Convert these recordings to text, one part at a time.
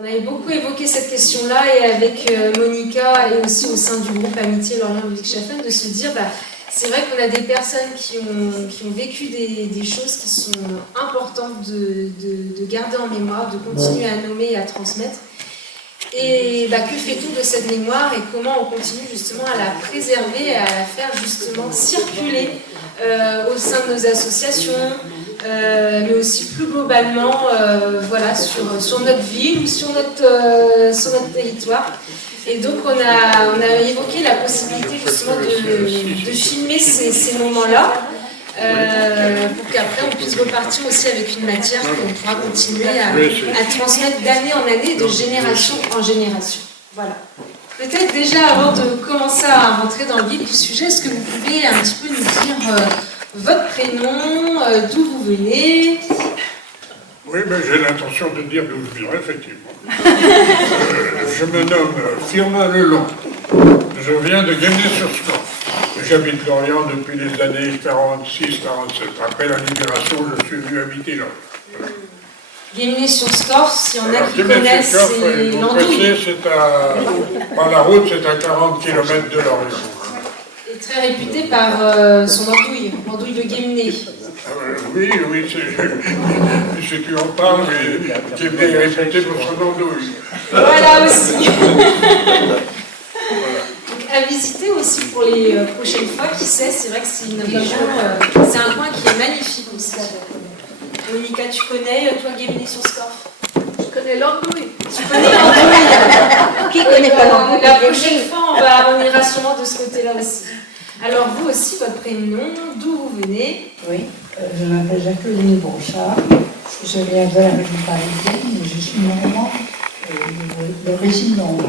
On avait beaucoup évoqué cette question-là et avec Monica et aussi au sein du groupe Amitié Lorient Ludwigshafen de se dire c'est vrai qu'on a des personnes qui ont vécu des choses qui sont importantes de garder en mémoire, de continuer à nommer et à transmettre. Et que fait-on de cette mémoire et comment on continue justement à la préserver et à la faire justement circuler au sein de nos associations, mais aussi plus globalement voilà, sur notre ville ou sur notre territoire. Et donc on a évoqué la possibilité justement de filmer ces moments-là pour qu'après on puisse repartir aussi avec une matière qu'on pourra continuer à transmettre d'année en année, de génération en génération. Voilà. Peut-être déjà avant de commencer à rentrer dans le vif du sujet, est-ce que vous pouvez un petit peu nous dire votre prénom, d'où vous venez? Oui, mais j'ai l'intention de dire d'où je viens, effectivement. Je me nomme Firmin Lelon. Je viens de Guémené-sur-Scorff. J'habite Lorient depuis les années 46-47. Après la libération, je suis venu habiter là. Voilà. Guémené-sur-Scorff, s'il y en a qui connaissent, c'est l'Andouille. Par la route, c'est à 40 km de Lorient. Et très réputé par son andouille, l'andouille de Guémené. Oui, si tu en parles, mais Guémené est réputé pour son andouille. Voilà aussi. Voilà. À visiter aussi pour les prochaines fois, qui sait, c'est vrai que c'est une région, c'est un coin qui est magnifique aussi. Monica, tu connais, toi, Guémené-sur-Scorff? Je connais l'andouille. Tu connais l'andouille? Qui connaît pas l'andouille? La prochaine fois, on ira sûrement de ce côté-là aussi. Alors, vous aussi, votre prénom, d'où vous venez? Oui, je m'appelle Jacqueline Brochard. Je viens de la région parisienne, mais je suis normande, d'origine normande.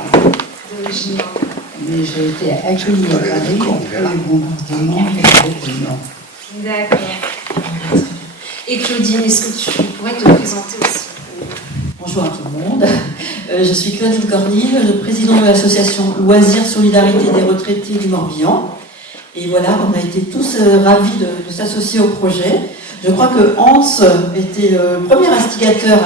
D'origine normande. Mais j'ai été accueillie à Paris après les bombardements et les non. D'accord. Et Claudine, est-ce que tu pourrais te présenter aussi? Bonjour à tout le monde. Je suis Claudine Cornille, présidente de l'association Loisirs Solidarité des retraités du Morbihan. Et voilà, on a été tous ravis de s'associer au projet. Je crois que Hans était le premier instigateur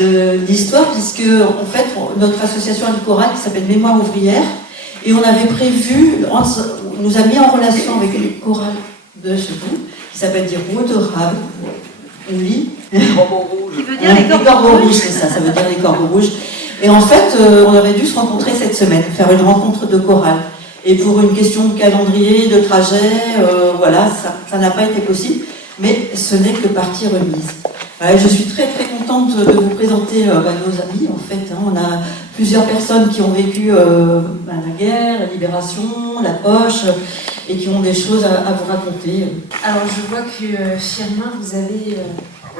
de l'histoire, puisque en fait, notre association a une chorale qui s'appelle Mémoire ouvrière, et on avait prévu, Hans nous a mis en relation avec une chorale de chez vous, qui s'appelle dire Roterhab, oui. Qui veut dire les corbeaux rouges, c'est ça veut dire les corbeaux rouges. Et en fait, on aurait dû se rencontrer cette semaine, faire une rencontre de chorale. Et pour une question de calendrier, de trajet, voilà, ça n'a pas été possible, mais ce n'est que partie remise. Je suis très très contente de vous présenter nos amis, en fait. On a plusieurs personnes qui ont vécu la guerre, la libération, la poche, et qui ont des choses à vous raconter. Alors je vois que Firmin, vous avez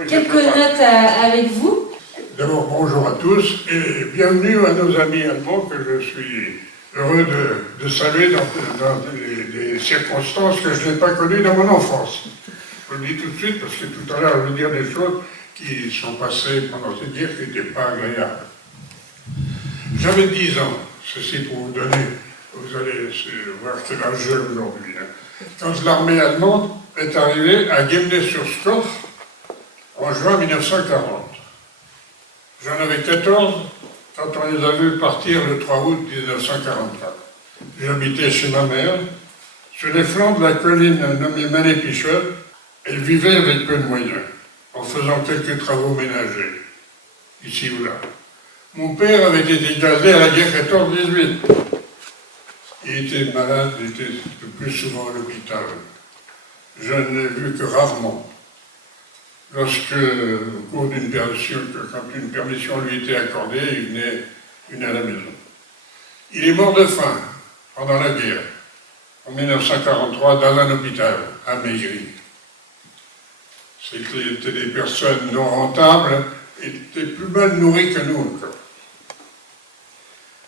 quelques notes avec vous. D'abord, bonjour à tous et bienvenue à nos amis allemands que je suis heureux de saluer dans des circonstances que je n'ai pas connues dans mon enfance. Je le dis tout de suite parce que tout à l'heure, je vais dire des choses qui sont passées pendant cette guerre qui n'étaient pas agréables. J'avais 10 ans, ceci pour vous donner, vous allez voir quel âge j'ai aujourd'hui. Quand l'armée allemande est arrivée à Guémené-sur-Scorff en juin 1940. J'en avais 14 quand on les a vus partir le 3 août 1944. J'habitais chez ma mère, sur les flancs de la colline nommée Manet-Pichot. Elle vivait avec peu de moyens, en faisant quelques travaux ménagers, ici ou là. Mon père avait été gazé à la guerre 14-18. Il était malade, il était le plus souvent à l'hôpital. Je ne l'ai vu que rarement. Lorsque, au cours d'une permission, quand une permission lui était accordée, il venait à la maison. Il est mort de faim pendant la guerre, en 1943, dans un hôpital, à Maigry. C'était des personnes non rentables et étaient plus mal nourries que nous encore.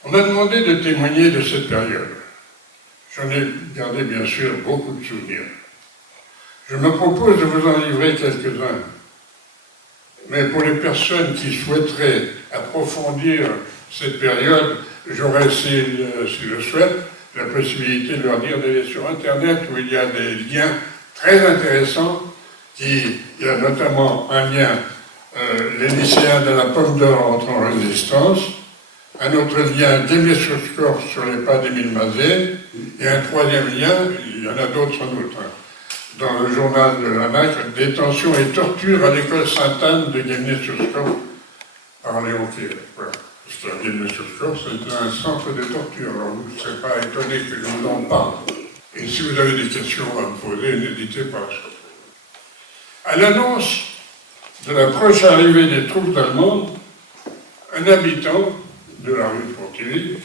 On m'a demandé de témoigner de cette période. J'en ai gardé bien sûr beaucoup de souvenirs. Je me propose de vous en livrer quelques-uns. Mais pour les personnes qui souhaiteraient approfondir cette période, j'aurais, s'ils le souhaitent, la possibilité de leur dire d'aller sur Internet où il y a des liens très intéressants. Il y a notamment un lien les lycéens de la Pomme d'Or entrent en résistance, un autre lien, Guémé-sur-Scorff sur les pas d'Émile Mazet, et un troisième lien, il y en a d'autres sans doute, dans le journal de la NAC, détention et torture à l'école Sainte-Anne de Guémé-sur-Scorff par Léon Québec. Voilà. Parce que Guémé-sur-Scorff, c'est un centre de torture, alors vous ne serez pas étonné que je vous en parle. Et si vous avez des questions à me poser, n'hésitez pas. À l'annonce de la proche arrivée des troupes allemandes, un habitant de la rue de Pontivy,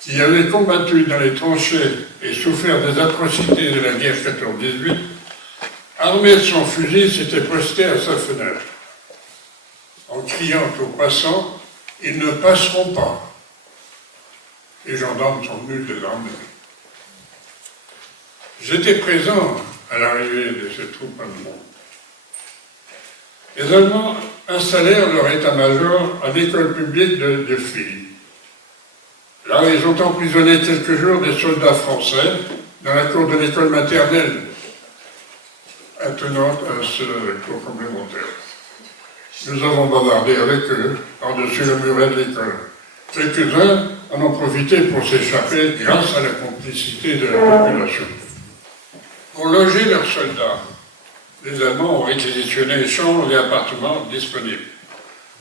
qui avait combattu dans les tranchées et souffert des atrocités de la guerre 14-18, armé de son fusil, s'était posté à sa fenêtre, en criant aux passants « Ils ne passeront pas !» Les gendarmes sont venus désarmer. J'étais présent à l'arrivée de ces troupes allemandes. Les Allemands installèrent leur état-major en école publique de filles. Là, ils ont emprisonné quelques jours des soldats français dans la cour de l'école maternelle, attenante à ce cours complémentaire. Nous avons bavardé avec eux, par-dessus le muret de l'école. Quelques-uns en ont profité pour s'échapper grâce à la complicité de la population. Pour loger leurs soldats, les Allemands ont réquisitionné chambres et appartements disponibles.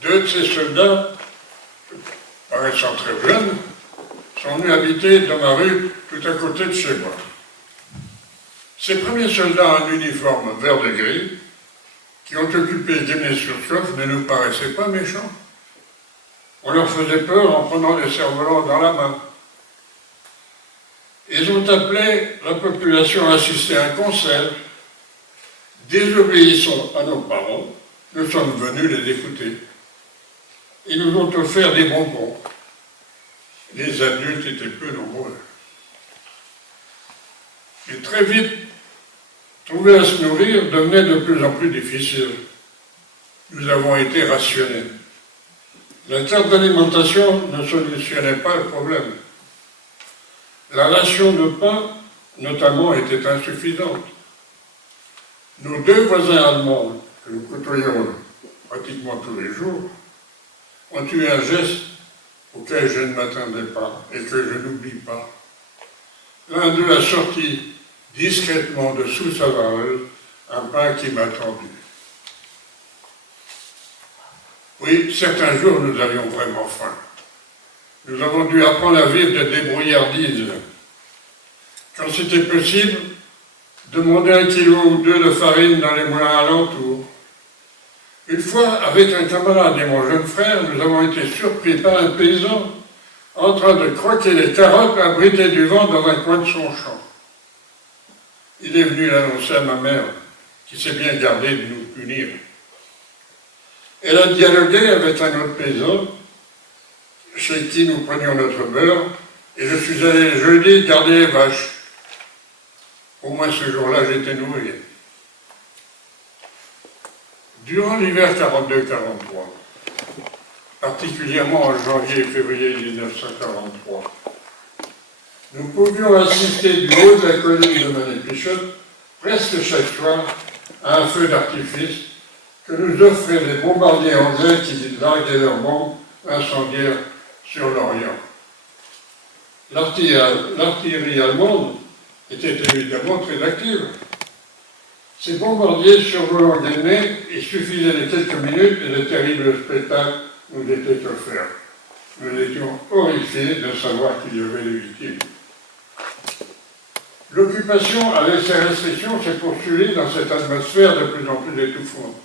Deux de ces soldats, paraissant très jeunes, sont venus habiter dans ma rue tout à côté de chez moi. Ces premiers soldats en uniforme vert de gris, qui ont occupé Guémé-sur-Scorff, ne nous paraissaient pas méchants. On leur faisait peur en prenant des cerfs-volants dans la main. Ils ont appelé la population à assister à un concert. Désobéissant à nos parents, nous sommes venus les écouter. Ils nous ont offert des bonbons. Les adultes étaient peu nombreux. Et très vite, trouver à se nourrir devenait de plus en plus difficile. Nous avons été rationnés. La carte d'alimentation ne solutionnait pas le problème. La ration de pain, notamment, était insuffisante. Nos deux voisins allemands, que nous côtoyons pratiquement tous les jours, ont eu un geste auquel je ne m'attendais pas et que je n'oublie pas. L'un d'eux a sorti discrètement de sous sa vareuse un pain qui m'a tendu. Oui, certains jours, nous avions vraiment faim. Nous avons dû apprendre à vivre de débrouillardise. Quand c'était possible, demander 1 kilo ou 2 de farine dans les moulins alentours. Une fois, avec un camarade et mon jeune frère, nous avons été surpris par un paysan en train de croquer les carottes abritées du vent dans un coin de son champ. Il est venu l'annoncer à ma mère, qui s'est bien gardée de nous punir. Elle a dialogué avec un autre paysan, chez qui nous prenions notre beurre, et je suis allé jeudi garder les vaches. Au moins ce jour-là, j'étais nourri. Durant l'hiver 42-43, particulièrement en janvier et février 1943, nous pouvions assister du haut de la colline de Mané-Pichotte, presque chaque soir, à un feu d'artifice que nous offraient les bombardiers anglais qui larguaient leurs bombes incendiaires sur l'Orient. L'artillerie allemande était évidemment très active. Ces bombardiers survolant Guinée, il suffisait de quelques minutes et de terribles spectacles nous étaient offerts. Nous étions horrifiés de savoir qu'il y avait des victimes. L'occupation avec ses restrictions s'est poursuivie dans cette atmosphère de plus en plus étouffante.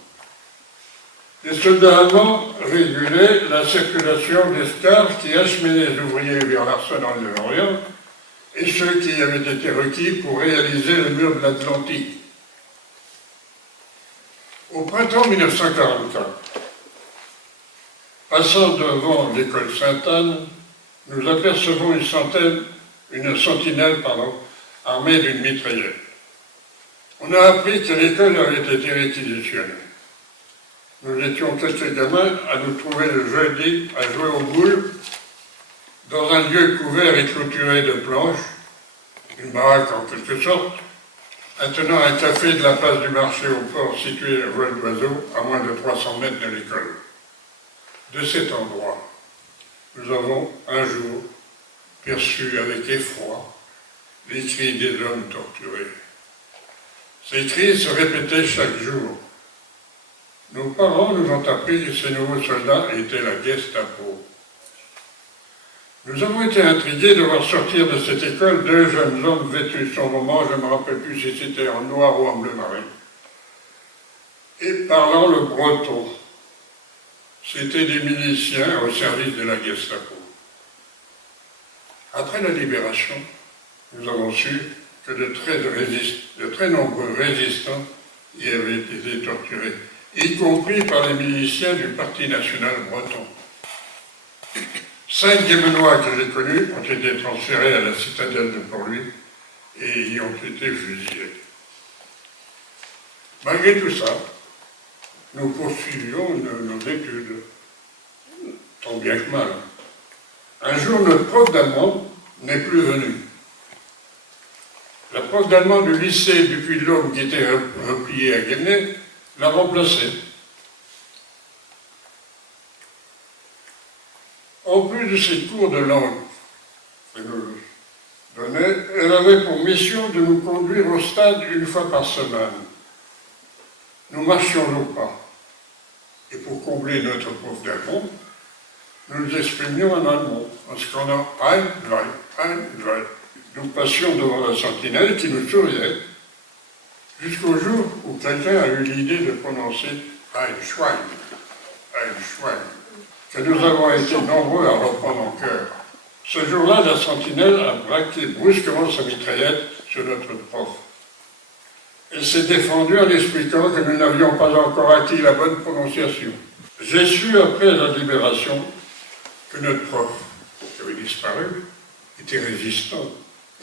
Les soldats allemands régulaient la circulation des cars qui acheminaient les ouvriers vers l'arsenal de l'Orient et ceux qui avaient été requis pour réaliser le mur de l'Atlantique. Au printemps 1944, passant devant l'école Sainte-Anne, nous apercevons une sentinelle armée d'une mitraillette. On a appris que l'école avait été réquisitionnée. Nous étions quelques gamins à nous trouver le jeudi à jouer aux boules dans un lieu couvert et clôturé de planches, une baraque en quelque sorte, attenant un café de la place du marché au port situé à Vol d'Oiseau, à moins de 300 mètres de l'école. De cet endroit, nous avons un jour perçu avec effroi les cris des hommes torturés. Ces cris se répétaient chaque jour. Nos parents nous ont appris que ces nouveaux soldats étaient la Gestapo. Nous avons été intrigués de voir sortir de cette école deux jeunes hommes vêtus sombrement, je ne me rappelle plus si c'était en noir ou en bleu marine, et parlant le breton. C'étaient des miliciens au service de la Gestapo. Après la libération, nous avons su que de très nombreux résistants y avaient été torturés, y compris par les miliciens du Parti national breton. 5 Yémenois que j'ai connus ont été transférés à la citadelle de Port-Louis et y ont été fusillés. Malgré tout ça, nous poursuivions nos études, tant bien que mal. Un jour, notre prof d'allemand n'est plus venu. La prof d'allemand du lycée du Puy-de-Dôme, qui était repliée à Guémené, l'a remplacée. En plus de ses cours de langue qu'elle nous donnait, elle avait pour mission de nous conduire au stade une fois par semaine. Nous marchions au pas. Et pour combler notre prof d'allemand, nous nous exprimions en allemand, en scandant ein, zwei. Nous passions devant la sentinelle qui nous souriait, jusqu'au jour où quelqu'un a eu l'idée de prononcer ein Schwein, que nous avons été nombreux à reprendre en cœur. Ce jour-là, la sentinelle a braqué brusquement sa mitraillette sur notre prof. Elle s'est défendue en expliquant que nous n'avions pas encore acquis la bonne prononciation. J'ai su après la libération que notre prof, qui avait disparu, était résistant.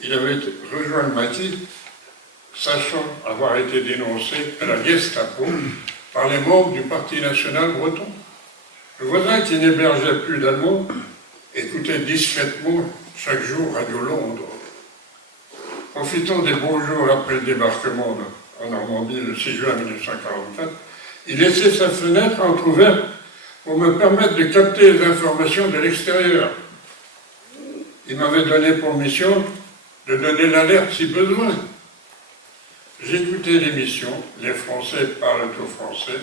Il avait rejoint le maquis, sachant avoir été dénoncé à la Gestapo par les membres du Parti national breton. Le voisin qui n'hébergeait plus d'Allemands écoutait discrètement chaque jour Radio Londres. Profitant des beaux jours après le débarquement en Normandie le 6 juin 1944, il laissait sa fenêtre entrouverte pour me permettre de capter les informations de l'extérieur. Il m'avait donné pour mission de donner l'alerte si besoin. J'écoutais l'émission « Les Français parlent au français »,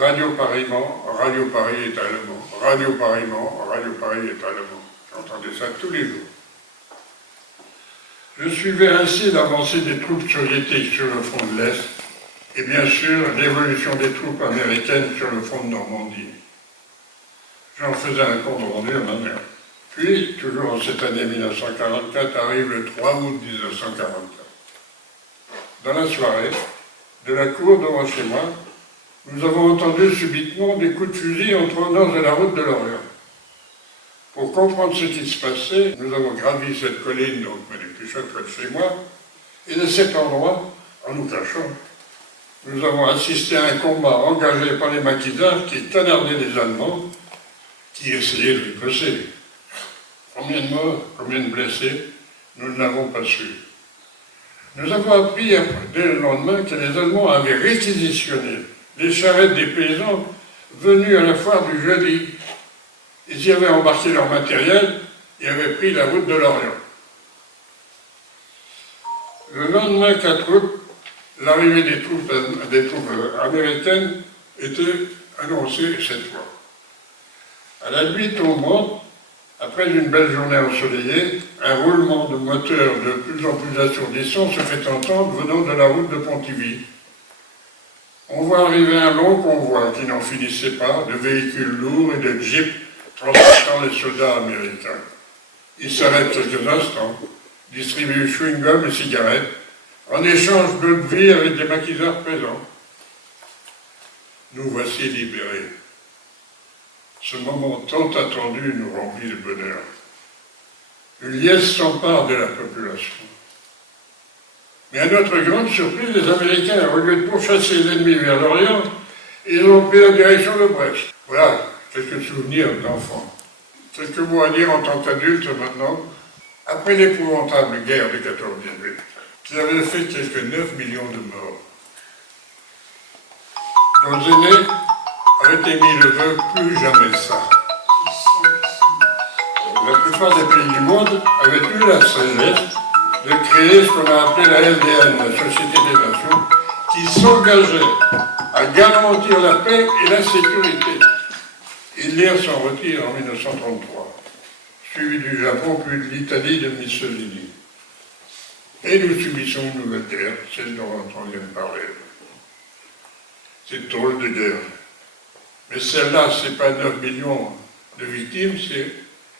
Radio Paris-Mans, Radio Paris est allemand, Radio Paris-Mans, Radio Paris est allemand. J'entendais ça tous les jours. Je suivais ainsi l'avancée des troupes soviétiques sur le front de l'Est et bien sûr l'évolution des troupes américaines sur le front de Normandie. J'en faisais un compte rendu à ma mère. Puis, toujours en cette année 1944, arrive le 3 août 1944. Dans la soirée, de la cour devant chez moi, nous avons entendu subitement des coups de fusil en provenance de la route de l'Orient. Pour comprendre ce qui se passait, nous avons gravi cette colline, donc près du Puchot, près de chez moi, et de cet endroit, en nous cachant, nous avons assisté à un combat engagé par les maquisards qui canardaient les Allemands, qui essayaient de riposter. Combien de morts, combien de blessés, nous ne l'avons pas su. Nous avons appris dès le lendemain que les Allemands avaient réquisitionné les charrettes des paysans venus à la foire du jeudi. Ils y avaient embarqué leur matériel et avaient pris la route de l'Orient. Le lendemain 4 août, l'arrivée des troupes américaines était annoncée cette fois. À la nuit tombante, après une belle journée ensoleillée, un roulement de moteur de plus en plus assourdissant se fait entendre venant de la route de Pontivy. On voit arriver un long convoi qui n'en finissait pas, de véhicules lourds et de jeeps transportant les soldats américains. Ils s'arrêtent quelques instants, distribuent chewing-gum et cigarettes, en échange d'eau de vie avec des maquisards présents. Nous voici libérés. Ce moment tant attendu nous remplit de bonheur. Une liesse s'empare de la population. Mais à notre grande surprise, les Américains, au lieu de pourchasser l'ennemi vers l'Orient, ils ont pris la direction de Brest. Voilà, quelques souvenirs d'enfants. Quelques mots à dire en tant qu'adulte maintenant, après l'épouvantable guerre de 14-18, qui avait fait quelques 9 millions de morts. Nos aînés avaient émis le vœu plus jamais ça. La plupart des pays du monde avaient eu la sagesse de créer ce qu'on a appelé la SDN, la Société des Nations, qui s'engageait à garantir la paix et la sécurité. Hitler s'en retire en 1933, suivi du Japon puis de l'Italie de Mussolini. Et nous subissons une nouvelle guerre, celle dont on vient de parler. C'est drôle de guerre. Mais celle-là, ce n'est pas 9 millions de victimes, c'est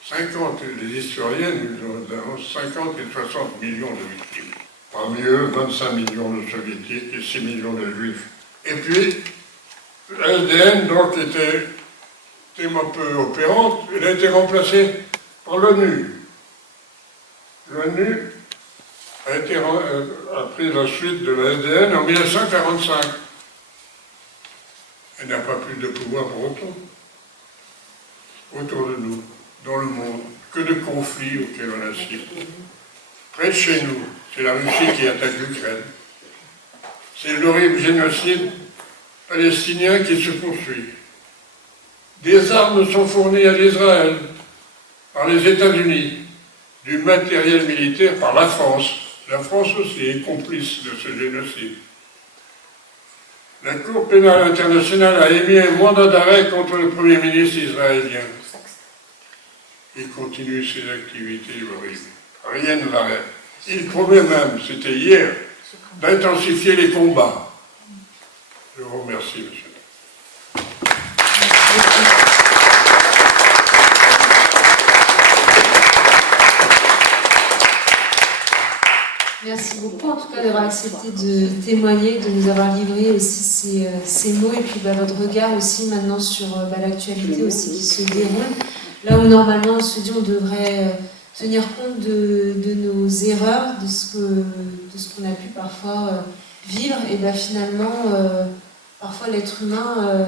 50, les historiens nous avons 50 et 60 millions de victimes. Parmi eux, 25 millions de soviétiques et 6 millions de juifs. Et puis, la SDN, donc, était un peu opérante, elle a été remplacée par l'ONU. L'ONU a pris la suite de la SDN en 1945. Elle n'a pas plus de pouvoir pour autant, autour de nous, dans le monde, que de conflits auxquels on assiste. Près de chez nous, c'est la Russie qui attaque l'Ukraine. C'est l'horrible génocide palestinien qui se poursuit. Des armes sont fournies à l'Israël par les États-Unis, du matériel militaire par la France. La France aussi est complice de ce génocide. La Cour pénale internationale a émis un mandat d'arrêt contre le Premier ministre israélien. Il continue ses activités horribles. Rien ne l'arrête. Il promet même, c'était hier, d'intensifier les combats. Je vous remercie, monsieur. Merci beaucoup en tout cas d'avoir accepté de témoigner, de nous avoir livré aussi ces mots et puis votre regard aussi maintenant sur l'actualité aussi qui se déroule. Là où normalement on se dit on devrait tenir compte de nos erreurs, de ce qu'on a pu parfois vivre, et finalement parfois l'être humain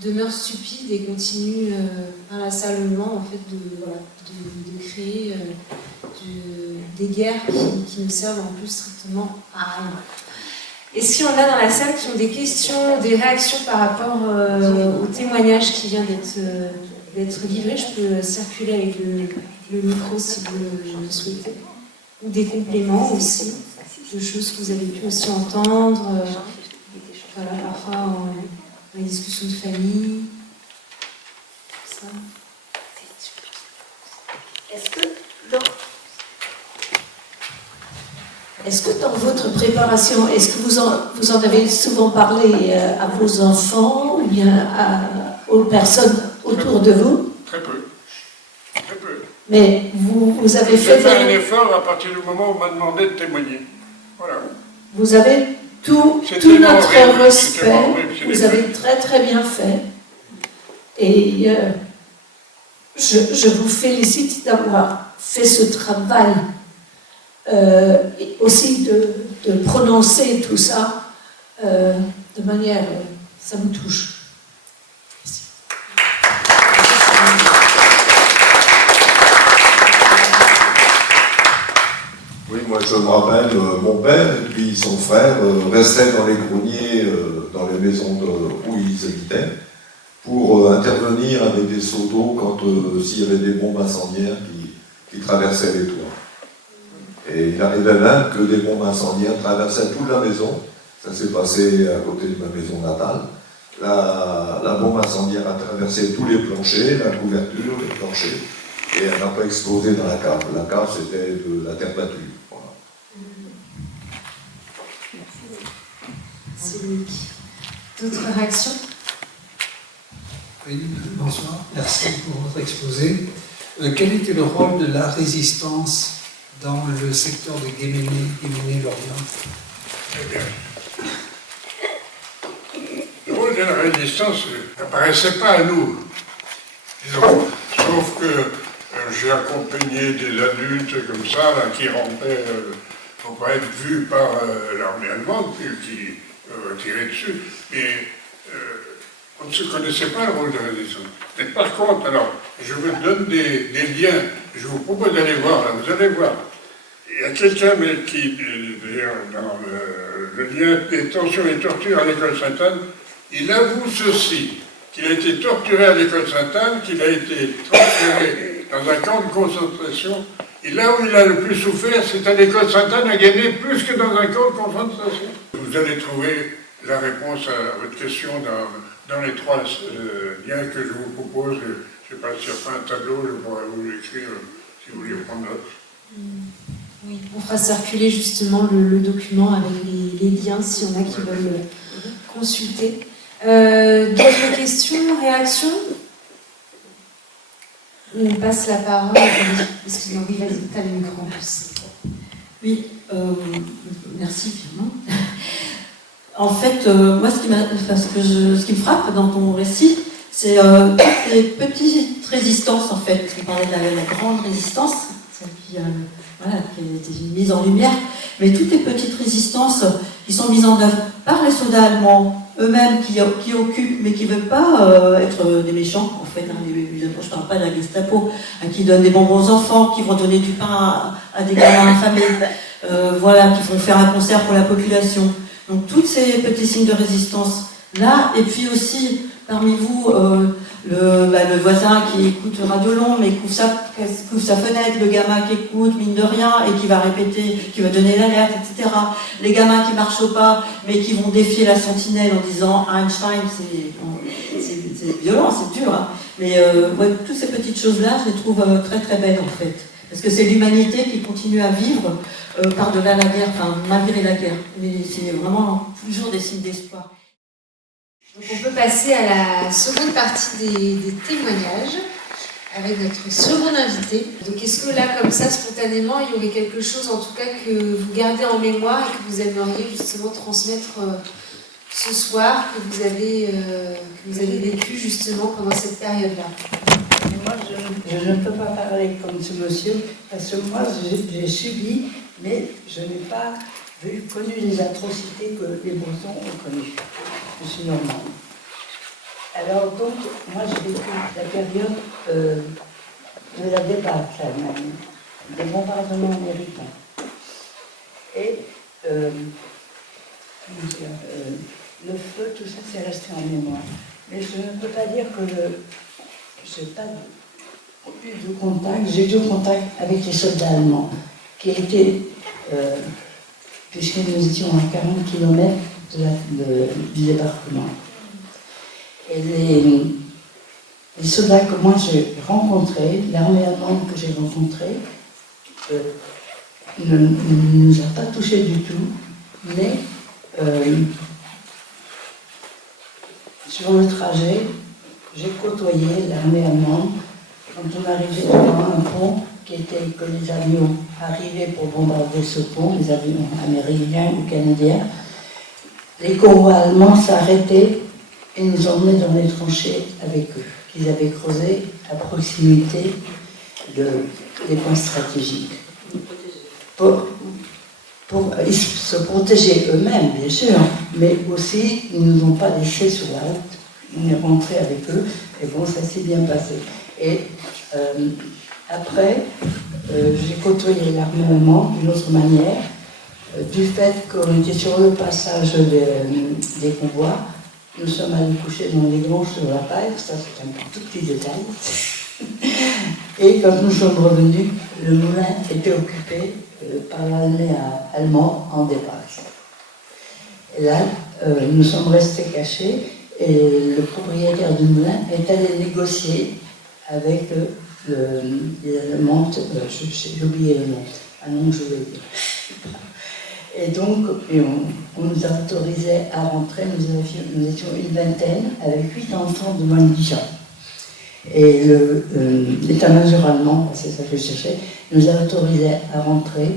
demeure stupide et continue inlassablement en fait de créer des guerres qui ne servent en plus strictement à rien. Est-ce qu'il y en a dans la salle qui ont des questions, des réactions par rapport au témoignage qui vient d'être livré? Je peux circuler avec le micro si vous le souhaitez. Ou des compléments aussi, de choses que vous avez pu aussi entendre. Voilà, parfois en discussion de famille. Ça. Est-ce que dans votre préparation, est-ce que vous en avez souvent parlé à vos enfants ou bien aux personnes autour de vous? Très peu. Très peu. Mais vous avez J'ai fait un fait effort à partir du moment où on m'a demandé de témoigner. Voilà. vous avez tout C'était notre horrible, respect, c'était horrible, c'était vous avez très très bien fait. Et je vous félicite d'avoir fait ce travail. Et aussi de prononcer tout ça de manière, ça me touche. Merci. Oui, moi je me rappelle, mon père et puis son frère restaient dans les greniers, dans les maisons où ils habitaient, pour intervenir avec des seaux d'eau quand s'il y avait des bombes incendiaires qui traversaient les toits. Et il arrivait même que des bombes incendiaires traversaient toute la maison. Ça s'est passé à côté de ma maison natale. La bombe incendiaire a traversé tous les planchers, la couverture, les planchers, et elle n'a pas explosé dans la cave. La cave, c'était de la terre battue. Voilà. C'est Loïc. D'autres réactions? Oui, bonsoir, merci pour votre exposé. Quel était le rôle de la résistance dans le secteur de Guéméné-Lorient? Eh bien, le rôle de la résistance n'apparaissait pas à nous, disons, sauf que j'ai accompagné des adultes comme ça, là, qui rentraient pour pas être vus par l'armée allemande, qui tirait dessus, mais on ne se connaissait pas le rôle de la résistance. Mais par contre, alors, je vous donne des liens, je vous propose d'aller voir, là, vous allez voir. Il y a quelqu'un qui, d'ailleurs, dans le lien détention et torture à l'école Sainte-Anne, il avoue ceci, qu'il a été torturé à l'école Sainte-Anne, qu'il a été transféré dans un camp de concentration, et là où il a le plus souffert, c'est à l'école Sainte-Anne à Guémet, plus que dans un camp de concentration. Vous allez trouver la réponse à votre question dans les trois liens que je vous propose. Je ne sais pas s'il n'y a pas un tableau, je pourrais vous l'écrire si vous voulez prendre note. Oui, on fera circuler justement le document avec les liens s'il y en a qui veulent le consulter. D'autres questions, réactions? On passe la parole. Excusez-moi, oui, vas-y, t'as le micro en plus. Oui, merci Firmin. En fait, moi, ce qui me frappe dans ton récit, c'est toutes les petites résistances, en fait. Tu parlais de la grande résistance, celle qui a été mise en lumière, mais toutes les petites résistances qui sont mises en œuvre par les soldats allemands eux-mêmes qui occupent, mais qui ne veulent pas être des méchants, en fait. Je ne parle pas de la Gestapo, qui donnent des bonbons aux enfants, qui vont donner du pain à des gamins affamés, qui vont faire un concert pour la population. Donc, tous ces petits signes de résistance là, et puis aussi, parmi vous, le voisin qui écoute Radio Long, mais couvre sa fenêtre, le gamin qui écoute, mine de rien, et qui va répéter, qui va donner l'alerte, etc. Les gamins qui marchent au pas, mais qui vont défier la sentinelle en disant Einstein, c'est violent, c'est dur, hein. Mais toutes ces petites choses-là, je les trouve très très belles en fait. Parce que c'est l'humanité qui continue à vivre par-delà la guerre, enfin malgré la guerre. Mais c'est vraiment toujours des signes d'espoir. Donc on peut passer à la seconde partie des témoignages avec notre second invité. Donc est-ce que là, comme ça, spontanément, il y aurait quelque chose en tout cas que vous gardez en mémoire et que vous aimeriez justement transmettre ce soir, que vous avez vécu justement pendant cette période-là? Moi, je ne peux pas parler comme ce monsieur, parce que moi, j'ai subi, mais je n'ai pas connu les atrocités que les Bretons ont connues. Je suis normande. Alors donc, moi j'ai vécu la période de la débâcle d'Allemagne, des bombardements américains. Et le feu, tout ça, c'est resté en mémoire. Mais je ne peux pas dire que je n'ai pas eu de contact. J'ai eu contact avec les soldats allemands, qui étaient, puisque nous étions à 40 km du débarquement. Et les soldats que moi j'ai rencontrés, l'armée allemande que j'ai rencontrée, ne nous a pas touchés du tout, mais sur le trajet, j'ai côtoyé l'armée allemande quand on arrivait devant un pont que les avions arrivaient pour bombarder ce pont, les avions américains ou canadiens. Les convois allemands s'arrêtaient et nous emmenaient dans les tranchées avec eux, qu'ils avaient creusées à proximité des points stratégiques. Pour se protéger eux-mêmes, bien sûr, mais aussi, ils ne nous ont pas laissés sur la route. On est rentré avec eux, et bon, ça s'est bien passé. Et après, j'ai côtoyé l'armée allemande d'une autre manière, du fait qu'on était sur le passage des convois. Nous sommes allés coucher dans les granges sur la paille, ça c'est un tout petit détail. Et quand nous sommes revenus, le moulin était occupé par l'armée allemande en débâcle. Et là, nous sommes restés cachés et le propriétaire du moulin est allé négocier avec les Allemands, j'ai oublié le nom, un nom que je voulais dire. Et donc, on nous autorisait à rentrer, nous étions une vingtaine, avec 8 enfants de moins de 10 ans. Et l'état-major allemand, c'est ça que je cherchais, nous a autorisé à rentrer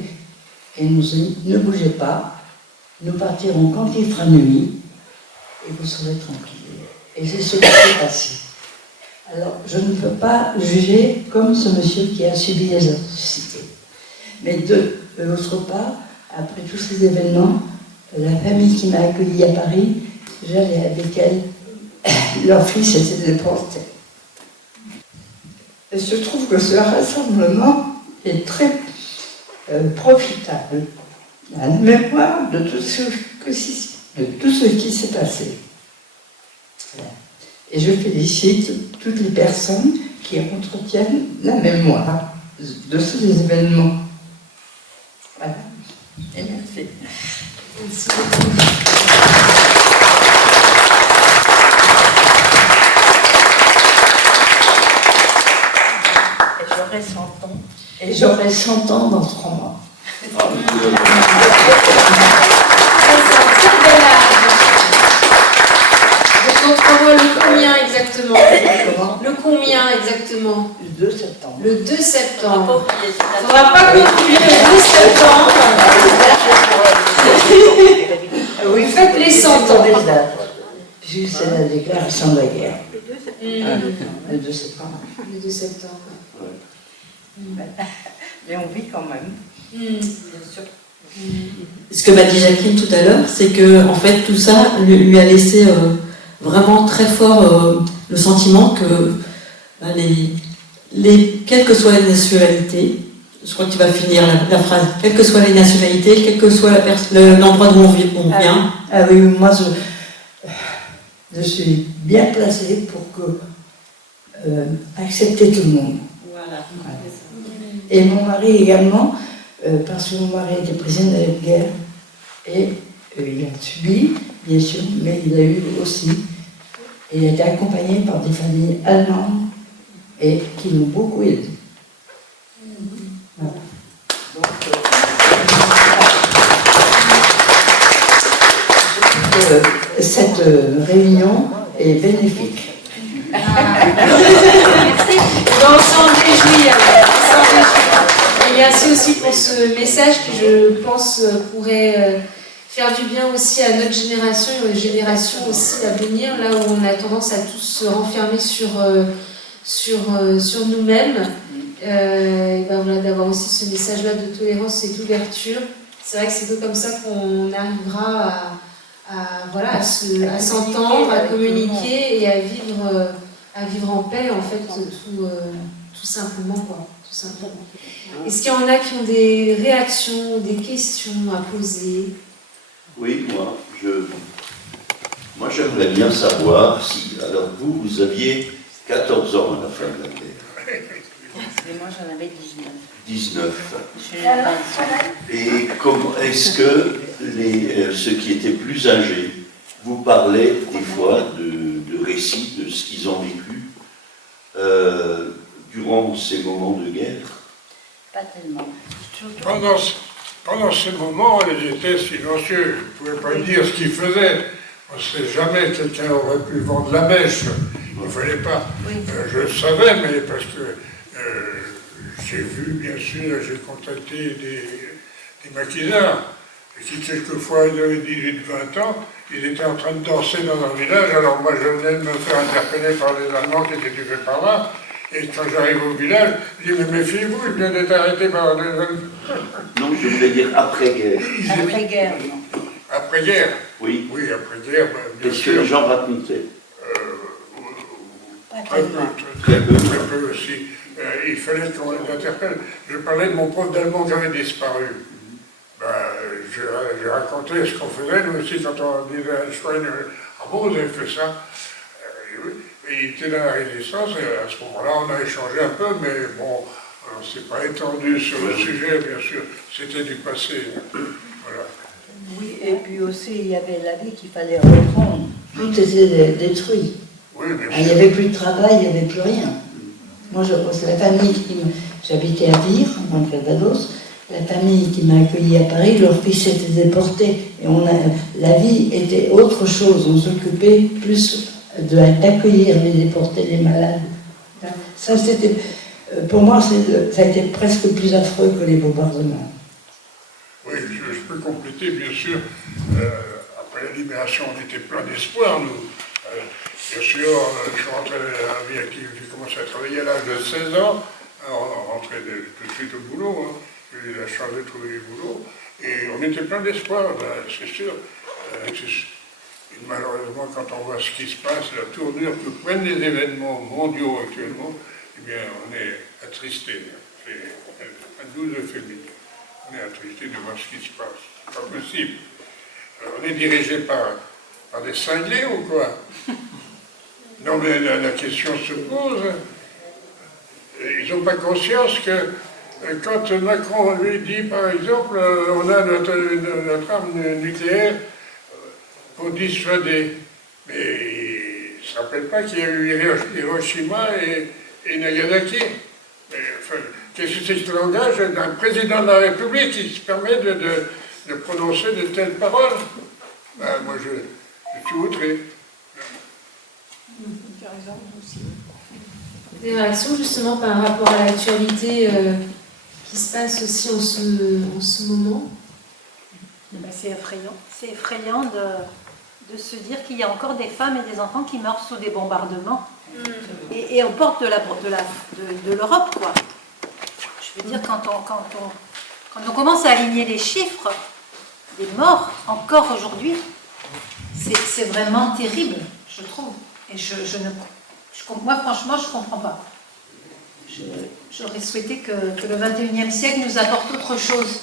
et nous dit, ne bougez pas, nous partirons quand il fera nuit et vous serez tranquilles. Et c'est ce qui s'est passé. Alors, je ne peux pas juger comme ce monsieur qui a subi les atrocités. Mais de l'autre part, après tous ces événements, la famille qui m'a accueillie à Paris, j'allais avec elle, leur fils était déporté. Il se trouve que ce rassemblement est très profitable, la mémoire de tout ce qui s'est passé. Voilà. Et je félicite toutes les personnes qui entretiennent la mémoire de ces événements. Voilà. Et merci. Merci beaucoup. J'aurai 100 ans. Et j'aurai 100 ans dans 3 mois. C'est un très bel âge. Donc, on voit le combien exactement? Le combien exactement? Le 2 septembre. Le 2 septembre. Il ne faudra pas conclure le 2 septembre. Oui, faites les 100 ans. Puisque c'est la déclaration de la guerre. Le 2 septembre. Le 2 septembre. Mais on vit quand même. Bien sûr. Ce que m'a dit Jacqueline tout à l'heure, c'est que en fait tout ça lui a laissé vraiment très fort le sentiment que quelle que soit la nationalité, je crois que tu vas finir la phrase, quelle que soit les nationalités, quel que soit l'endroit d'où on vient. Ah oui, moi je suis bien placée pour accepter tout le monde. Voilà. Et mon mari également, parce que mon mari était prisonnier de guerre, et il a subi, bien sûr, mais il a eu aussi, il a été accompagné par des familles allemandes et qui l'ont beaucoup aidé. Voilà. Donc, cette réunion est bénéfique. On s'en réjouit. Et merci aussi pour ce message qui, je pense, pourrait faire du bien aussi à notre génération et aux générations aussi à venir, là où on a tendance à tous se renfermer sur nous-mêmes. Et ben voilà, d'avoir aussi ce message-là de tolérance et d'ouverture. C'est vrai que c'est comme ça qu'on arrivera à s'entendre, à communiquer et à vivre en paix, en fait, tout simplement, quoi. Tout simplement. Est-ce qu'il y en a qui ont des réactions, des questions à poser? Oui, moi j'aimerais bien savoir si, alors vous aviez 14 ans à la fin de la guerre. Et moi j'en avais 19. 19. Je suis à 25. Et comment est-ce que ceux qui étaient plus âgés vous parlaient des fois de récits de ce qu'ils ont vécu durant ces moments de guerre? Pas tellement. Pendant ces moments, ils étaient silencieux. Je ne pouvais pas dire ce qu'ils faisaient. On ne sait jamais, quelqu'un aurait pu vendre la mèche. Il ne fallait pas. Je le savais, mais parce que j'ai vu, bien sûr, j'ai contacté des maquisards qui, quelquefois, ils avaient 18-20 ans, ils étaient en train de danser dans un village. Alors moi, je venais de me faire interpeller par les Allemands qui étaient du par là. Et quand j'arrive au village, je dis, mais méfiez-vous, il vient d'être arrêté par des Allemands. Non, je voulais dire après-guerre. Après-guerre, non. Après-guerre? Oui. Oui, après-guerre, bien Qu'est-ce sûr. que les gens racontaient? Très peu aussi. Il fallait qu'on les interpelle. Je parlais de mon prof d'allemand qui avait disparu. J'ai raconté ce qu'on faisait, nous aussi, quand on disait à Einstein, ah bon, vous avez fait ça? Et il était dans la résistance, et à ce moment-là, on a échangé un peu, mais bon, on ne s'est pas étendu sur le sujet, bien sûr, c'était du passé. Voilà. Oui, et puis aussi, il y avait la vie qu'il fallait reprendre. Tout était détruit. Oui, bien sûr. Il n'y avait plus de travail, il n'y avait plus rien. Moi, c'est la famille j'habitais à Vire, dans le Calvados, la famille qui m'a accueilli à Paris, leur fils était déporté. Et la vie était autre chose, on s'occupait plus d'accueillir les déportés, les malades. Ça, c'était, pour moi, ça a été presque plus affreux que les bombardements. Oui, je peux compléter, bien sûr. Après la libération, on était plein d'espoir, nous. Bien sûr, je suis rentré à la vie active, j'ai commencé à travailler à l'âge de 16 ans. Alors, on rentrait tout de suite au boulot. Hein. J'ai eu la chance de trouver du boulot. Et on était plein d'espoir, c'est sûr. Et malheureusement, quand on voit ce qui se passe, la tournure que prennent les événements mondiaux actuellement, eh bien, on est attristé. C'est un doux euphémisme. On est attristé de voir ce qui se passe. C'est pas possible. On est dirigé par des cinglés ou quoi? Non, mais la question se pose. Ils n'ont pas conscience que quand Macron lui dit, par exemple, on a notre arme nucléaire pour dissuader, mais il ne se rappelle pas qu'il y a eu Hiroshima et Nagasaki. Mais, enfin, qu'est-ce que c'est ce langage d'un président de la République qui se permet de prononcer de telles paroles? Ben, moi, je suis outré. Des réactions justement par rapport à l'actualité qui se passe aussi en ce moment? C'est effrayant. C'est effrayant de se dire qu'il y a encore des femmes et des enfants qui meurent sous des bombardements. Et aux portes de l'Europe, quoi. Je veux dire, quand on commence à aligner les chiffres des morts, encore aujourd'hui, c'est vraiment terrible, je trouve. Et moi, franchement, je ne comprends pas. J'aurais souhaité que le 21e siècle nous apporte autre chose.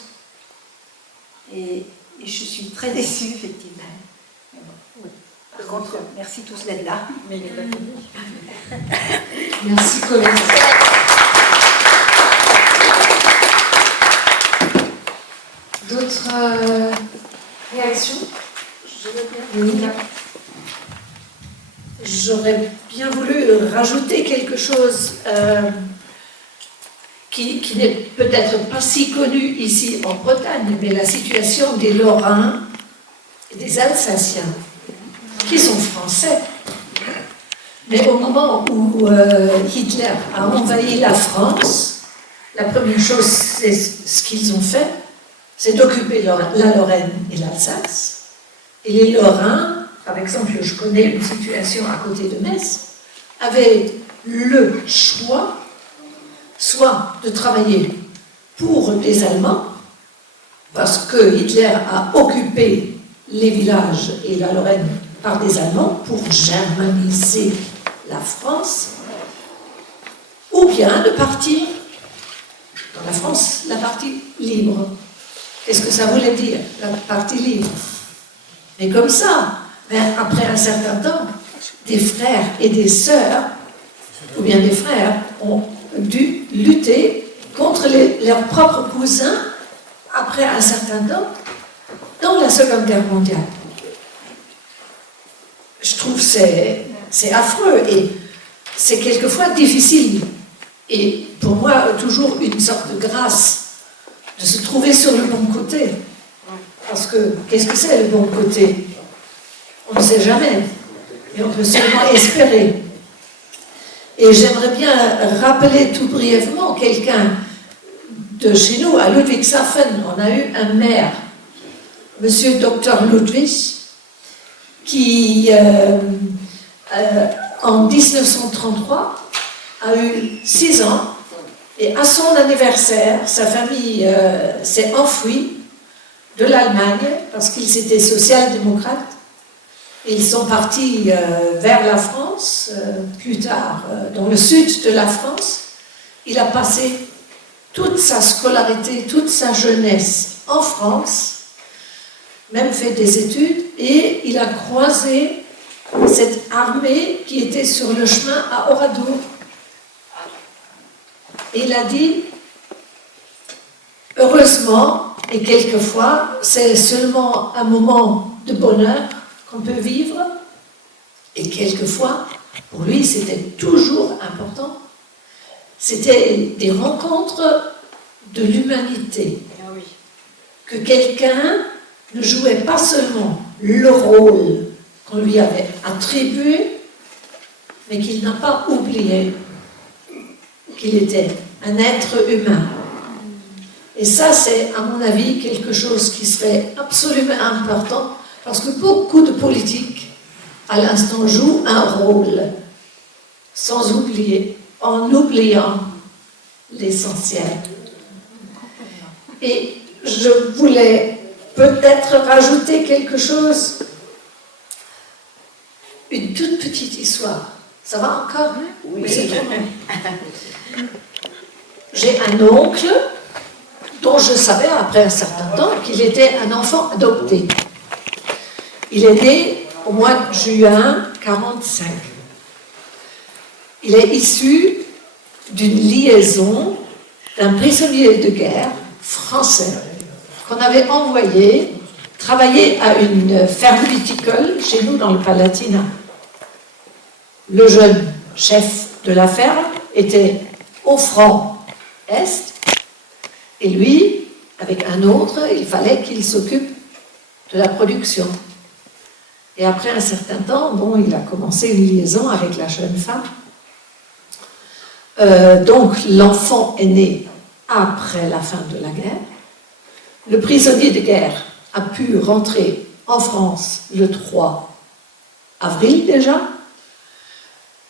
Et je suis très déçue, effectivement. Mais bon, oui. Par contre, merci tous d'être là. Merci Colette. D'autres réactions? Monica. J'aurais bien voulu rajouter quelque chose qui n'est peut-être pas si connu ici en Bretagne, mais la situation des Lorrains et des Alsaciens, qui sont français. Mais au moment où Hitler a envahi la France, la première chose, c'est ce qu'ils ont fait, c'est d'occuper la Lorraine et l'Alsace. Et les Lorrains, par exemple, je connais une situation à côté de Metz, avaient le choix soit de travailler pour les Allemands, parce que Hitler a occupé les villages et la Lorraine par des Allemands pour germaniser la France, ou bien de partir dans la France, la partie libre. Qu'est-ce que ça voulait dire, la partie libre? Mais comme ça, après un certain temps, des frères et des sœurs, ou bien des frères, ont dû lutter contre leurs propres cousins après un certain temps dans la Seconde Guerre mondiale. Je trouve que c'est affreux et c'est quelquefois difficile. Et pour moi, toujours une sorte de grâce de se trouver sur le bon côté. Parce que, qu'est-ce que c'est le bon côté? On ne sait jamais, mais on peut seulement espérer. Et j'aimerais bien rappeler tout brièvement quelqu'un de chez nous, à Ludwigshafen. On a eu un maire, monsieur Dr Ludwig, qui, en 1933, a eu 6 ans, et à son anniversaire, sa famille s'est enfuie de l'Allemagne, parce qu'ils étaient social-démocrates. Ils sont partis vers la France, plus tard dans le sud de la France. Il a passé toute sa scolarité, toute sa jeunesse en France, même fait des études, et il a croisé cette armée qui était sur le chemin à Oradour. Et il a dit, heureusement, et quelquefois, c'est seulement un moment de bonheur qu'on peut vivre, et quelquefois, pour lui, c'était toujours important. C'était des rencontres de l'humanité. Que quelqu'un ne jouait pas seulement le rôle qu'on lui avait attribué, mais qu'il n'a pas oublié qu'il était un être humain. Et ça, c'est, à mon avis, quelque chose qui serait absolument important, parce que beaucoup de politiques, à l'instant, jouent un rôle, sans oublier, en oubliant l'essentiel. Et je voulais peut-être rajouter quelque chose, une toute petite histoire. Ça va encore? Oui, c'est trop long. J'ai un oncle dont dont je savais après un certain temps qu'il était un enfant adopté. Il est né au mois de juin 1945. Il est issu d'une liaison d'un prisonnier de guerre français qu'on avait envoyé travailler à une ferme viticole chez nous dans le Palatinat. Le jeune chef de la ferme était au front Est, et lui, avec un autre, il fallait qu'il s'occupe de la production. Et après un certain temps, bon, il a commencé une liaison avec la jeune femme. Donc l'enfant est né après la fin de la guerre. Le prisonnier de guerre a pu rentrer en France le 3 avril déjà,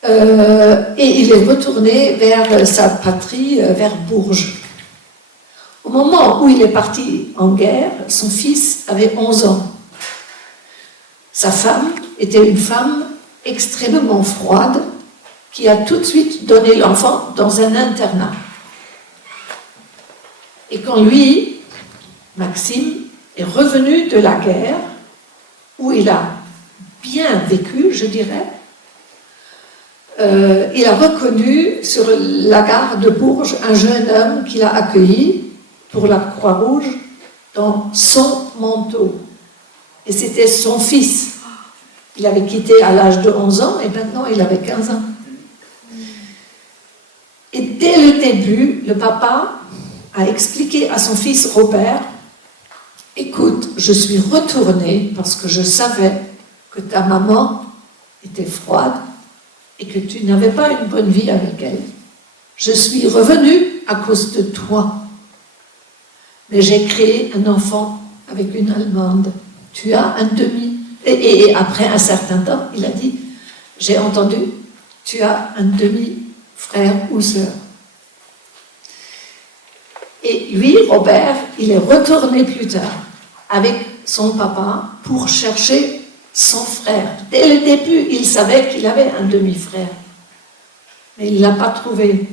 et il est retourné vers sa patrie, vers Bourges. Au moment où il est parti en guerre, son fils avait 11 ans. Sa femme était une femme extrêmement froide qui a tout de suite donné l'enfant dans un internat. Et quand lui, Maxime, est revenu de la guerre, où il a bien vécu, je dirais, il a reconnu sur la gare de Bourges un jeune homme qu'il a accueilli pour la Croix-Rouge dans son manteau. Et c'était son fils. Il avait quitté à l'âge de 11 ans et maintenant il avait 15 ans. Et dès le début, le papa a expliqué à son fils Robert: écoute, je suis retourné parce que je savais que ta maman était froide et que tu n'avais pas une bonne vie avec elle. Je suis revenu à cause de toi. Mais j'ai créé un enfant avec une Allemande. Tu as un demi. Et après un certain temps, il a dit: j'ai entendu, tu as un demi-frère ou sœur. Et lui, Robert, il est retourné plus tard avec son papa pour chercher son frère. Dès le début, il savait qu'il avait un demi-frère. Mais il ne l'a pas trouvé.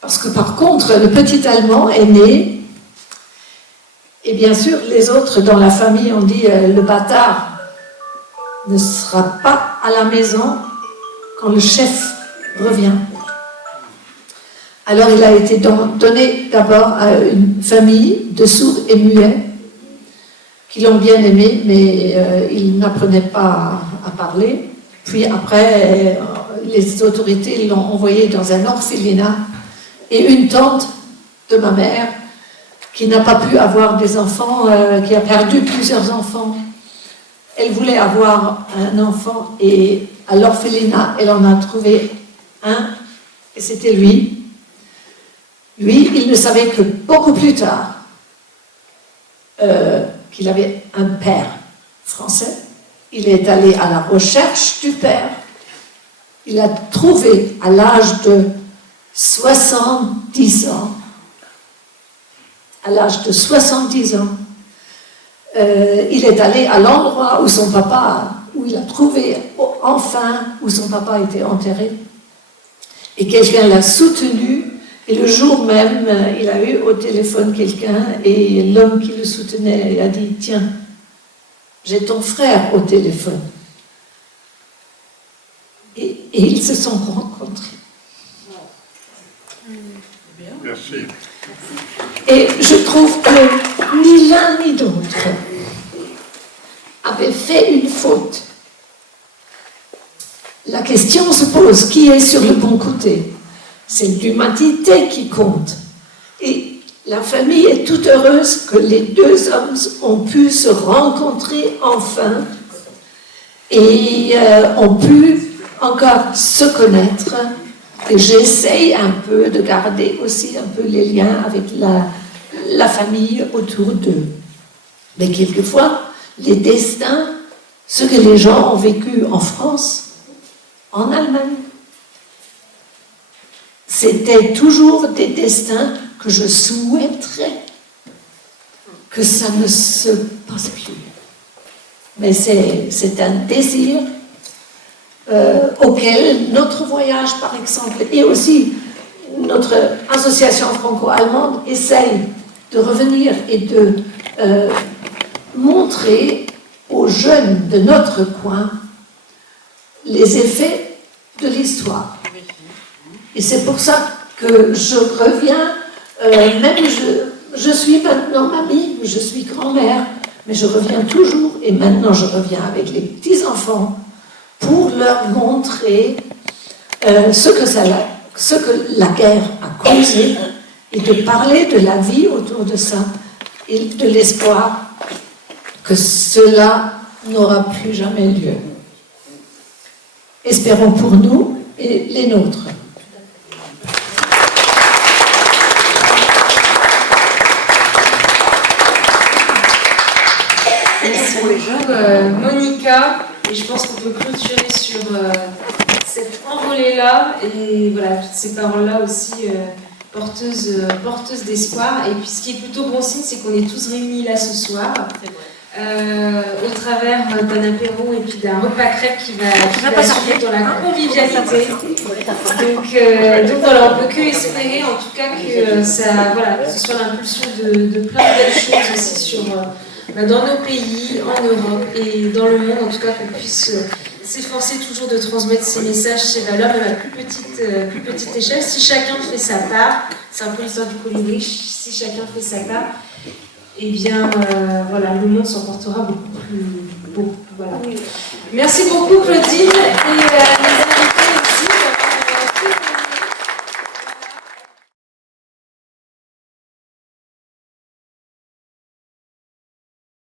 Parce que par contre, le petit Allemand est né, et bien sûr, les autres dans la famille ont dit: le bâtard ne sera pas à la maison quand le chef revient. Alors il a été donné d'abord à une famille de sourds et muets qui l'ont bien aimé, mais ils n'apprenaient pas à parler. Puis après, les autorités l'ont envoyé dans un orphelinat, et une tante de ma mère, qui n'a pas pu avoir des enfants, qui a perdu plusieurs enfants, elle voulait avoir un enfant, et à l'orphelinat, elle en a trouvé un, et c'était lui. Lui, il ne savait que beaucoup plus tard qu'il avait un père français. Il est allé à la recherche du père. Il a trouvé à l'âge de 70 ans, à l'âge de 70 ans, il est allé à l'endroit où son papa, où il a trouvé enfin où son papa était enterré. Et quelqu'un l'a soutenu, et le jour même, il a eu au téléphone quelqu'un, et l'homme qui le soutenait a dit: tiens, j'ai ton frère au téléphone. Et ils se sont rencontrés. Merci. Et je trouve que ni l'un ni l'autre avait fait une faute. La question se pose: qui est sur le bon côté? C'est l'humanité qui compte. Et la famille est toute heureuse que les deux hommes ont pu se rencontrer enfin et ont pu encore se connaître. Et j'essaye un peu de garder aussi un peu les liens avec la famille autour d'eux. Mais quelquefois, les destins, ce que les gens ont vécu en France, en Allemagne, c'était toujours des destins que je souhaiterais que ça ne se passe plus. Mais c'est un désir auquel notre voyage, par exemple, et aussi notre association franco-allemande essaye de revenir et de montrer aux jeunes de notre coin les effets de l'histoire. Et c'est pour ça que je reviens, je suis maintenant mamie, je suis grand-mère, mais je reviens toujours, et maintenant je reviens avec les petits-enfants pour leur montrer ce que la guerre a causé, et de parler de la vie autour de ça, et de l'espoir que cela n'aura plus jamais lieu. Espérons pour nous et les nôtres. Merci beaucoup, Monica. Et je pense qu'on peut clôturer sur cette envolée-là et voilà, toutes ces paroles-là aussi porteuses d'espoir. Et puis ce qui est plutôt bon signe, c'est qu'on est tous réunis là ce soir. Au travers d'un apéro et puis d'un repas crêpe qui va suivre dans la convivialité. Donc voilà, on peut que espérer en tout cas que ça, voilà, que ce soit l'impulsion de plein de belles choses aussi dans nos pays, en Europe et dans le monde, en tout cas qu'on puisse s'efforcer toujours de transmettre ces messages, ces valeurs, même à plus petite échelle. Si chacun fait sa part, c'est un peu l'histoire du colibri, si chacun fait sa part, eh bien, voilà, le monde s'en portera beaucoup plus beau. Voilà. Merci beaucoup, Claudine. Et,